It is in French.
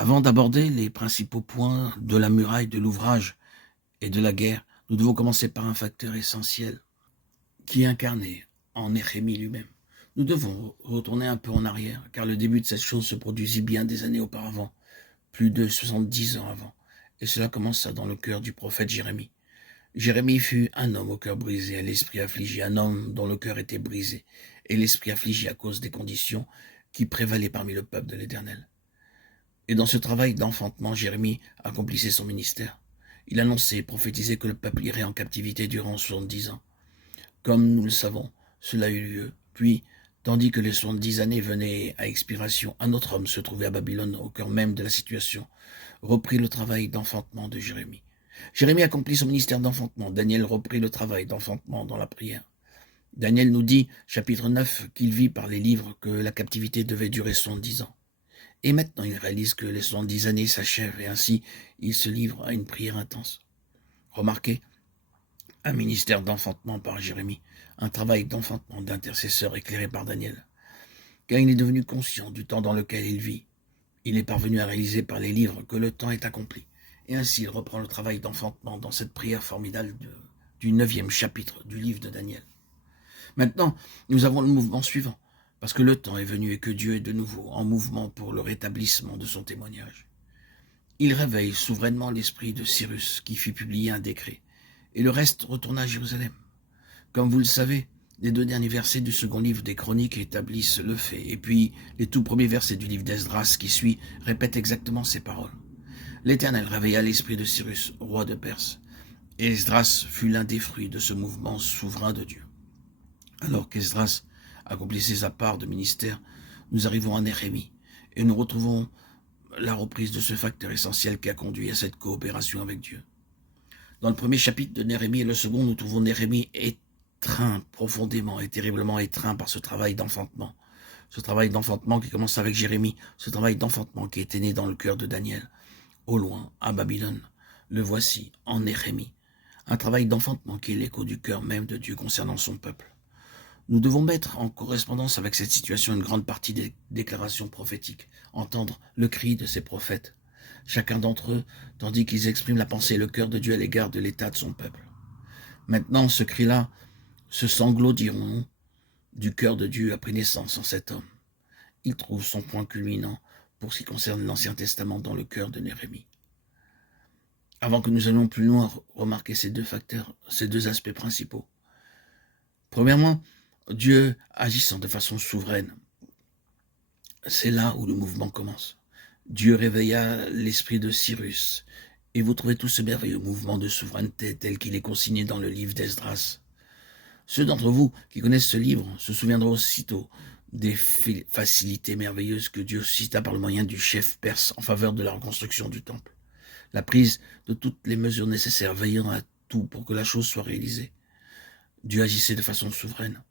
Avant d'aborder les principaux points de la muraille de l'ouvrage et de la guerre, nous devons commencer par un facteur essentiel qui est incarné en Néhémie lui-même. Nous devons retourner un peu en arrière, car le début de cette chose se produisit bien des années auparavant, plus de 70 ans avant, et cela commença dans le cœur du prophète Jérémie. Jérémie fut un homme au cœur brisé, à l'esprit affligé, un homme dont le cœur était brisé, et l'esprit affligé à cause des conditions qui prévalaient parmi le peuple de l'Éternel. Et dans ce travail d'enfantement, Jérémie accomplissait son ministère. Il annonçait et prophétisait que le peuple irait en captivité durant 70 ans. Comme nous le savons, cela eut lieu. Puis, tandis que les 70 années venaient à expiration, un autre homme se trouvait à Babylone, au cœur même de la situation, reprit le travail d'enfantement de Jérémie. Jérémie accomplit son ministère d'enfantement. Daniel reprit le travail d'enfantement dans la prière. Daniel nous dit, chapitre 9, qu'il vit par les livres que la captivité devait durer 70 ans. Et maintenant, il réalise que les 70 années s'achèvent et ainsi, il se livre à une prière intense. Remarquez, un ministère d'enfantement par Jérémie, un travail d'enfantement d'intercesseur éclairé par Daniel. Car il est devenu conscient du temps dans lequel il vit. Il est parvenu à réaliser par les livres que le temps est accompli. Et ainsi, il reprend le travail d'enfantement dans cette prière formidable du 9e chapitre du livre de Daniel. Maintenant, nous avons le mouvement suivant, parce que le temps est venu et que Dieu est de nouveau en mouvement pour le rétablissement de son témoignage. Il réveille souverainement l'esprit de Cyrus, qui fit publier un décret, et le reste retourna à Jérusalem. Comme vous le savez, les 2 derniers versets du second livre des Chroniques établissent le fait, et puis les tout premiers versets du livre d'Esdras qui suit répètent exactement ces paroles. L'Éternel réveilla l'esprit de Cyrus, roi de Perse, et Esdras fut l'un des fruits de ce mouvement souverain de Dieu. Alors qu'Esdras accomplissait sa part de ministère, nous arrivons à Néhémie, et nous retrouvons la reprise de ce facteur essentiel qui a conduit à cette coopération avec Dieu. Dans le premier chapitre de Néhémie et le second, nous trouvons Néhémie étreint profondément et terriblement étreint par ce travail d'enfantement. Ce travail d'enfantement qui commence avec Jérémie, ce travail d'enfantement qui était né dans le cœur de Daniel, au loin, à Babylone. Le voici en Néhémie, un travail d'enfantement qui est l'écho du cœur même de Dieu concernant son peuple. Nous devons mettre en correspondance avec cette situation une grande partie des déclarations prophétiques, entendre le cri de ces prophètes, chacun d'entre eux, tandis qu'ils expriment la pensée et le cœur de Dieu à l'égard de l'état de son peuple. Maintenant, ce cri-là, ce sanglot, dirons-nous, du cœur de Dieu a pris naissance en cet homme. Il trouve son point culminant pour ce qui concerne l'Ancien Testament dans le cœur de Néhémie. Avant que nous allions plus loin, remarquer ces 2 facteurs, ces 2 aspects principaux. Premièrement, Dieu agissant de façon souveraine. C'est là où le mouvement commence. Dieu réveilla l'esprit de Cyrus, et vous trouvez tout ce merveilleux mouvement de souveraineté tel qu'il est consigné dans le livre d'Esdras. Ceux d'entre vous qui connaissent ce livre se souviendront aussitôt des facilités merveilleuses que Dieu suscita par le moyen du chef perse en faveur de la reconstruction du temple. La prise de toutes les mesures nécessaires, veillant à tout pour que la chose soit réalisée. Dieu agissait de façon souveraine.